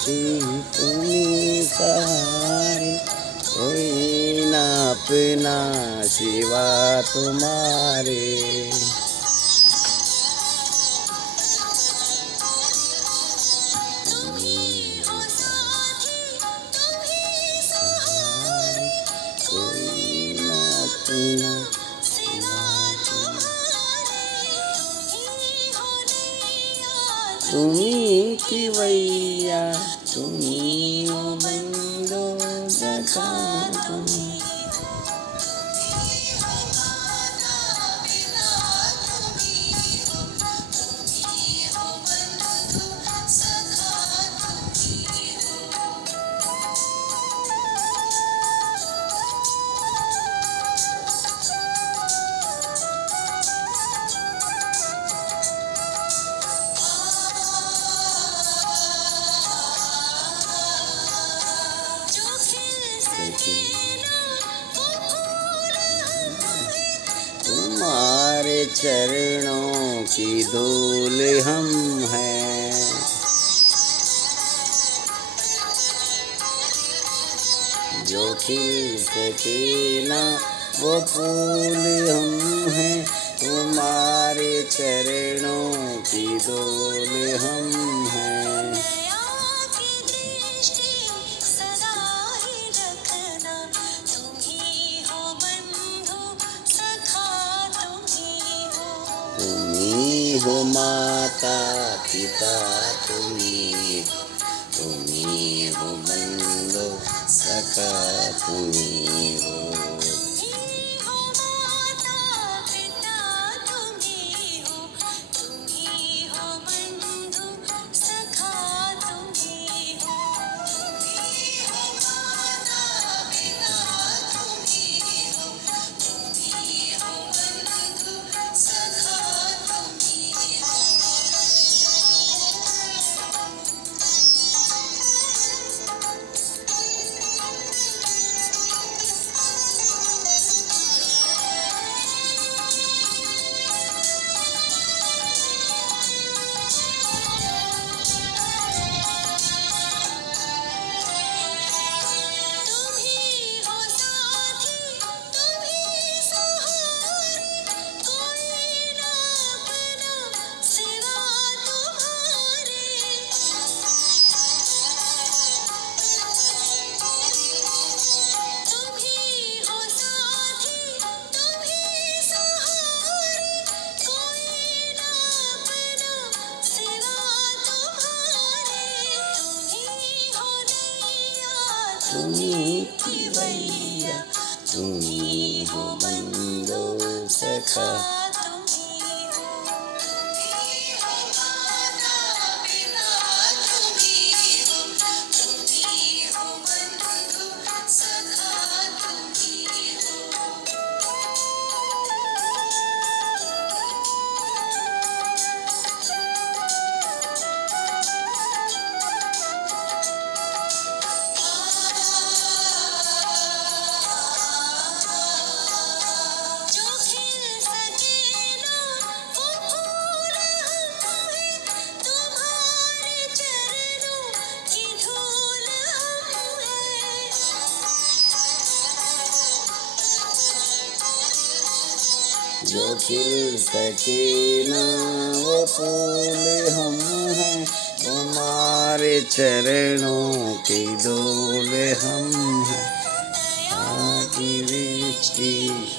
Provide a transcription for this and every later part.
तुम्ही सहारे, कोई ना अपना सिवा तुम्हारे। कोई ना अपना सिवा तुम्ही की वैया, तुम्ही हो बंदो सखा तुम्ही। तुम्हारे चरणों की धूल हम हैं, जो खिल सके ना वो फूल हम हैं। तुम्हारे चरणों की धूल हम हैं। तुम्ही हो माता पिता, तुम्ही हो बंधु सखा, तुम्ही हो। तुम्ही की वैया, तुम्ही हो बंदो सखा। जो खिल सके ना वो फूल हम हैं, तुम्हारे चरणों की धूल हम हैं। आकी दृष्टि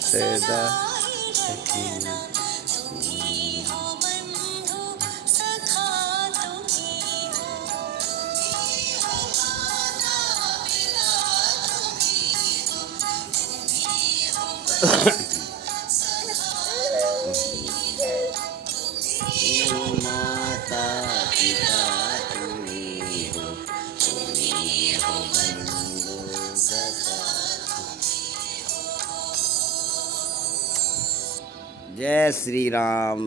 सदा सकीना, माता पिता तुम्ही हो बंधु सखा। जय श्री राम।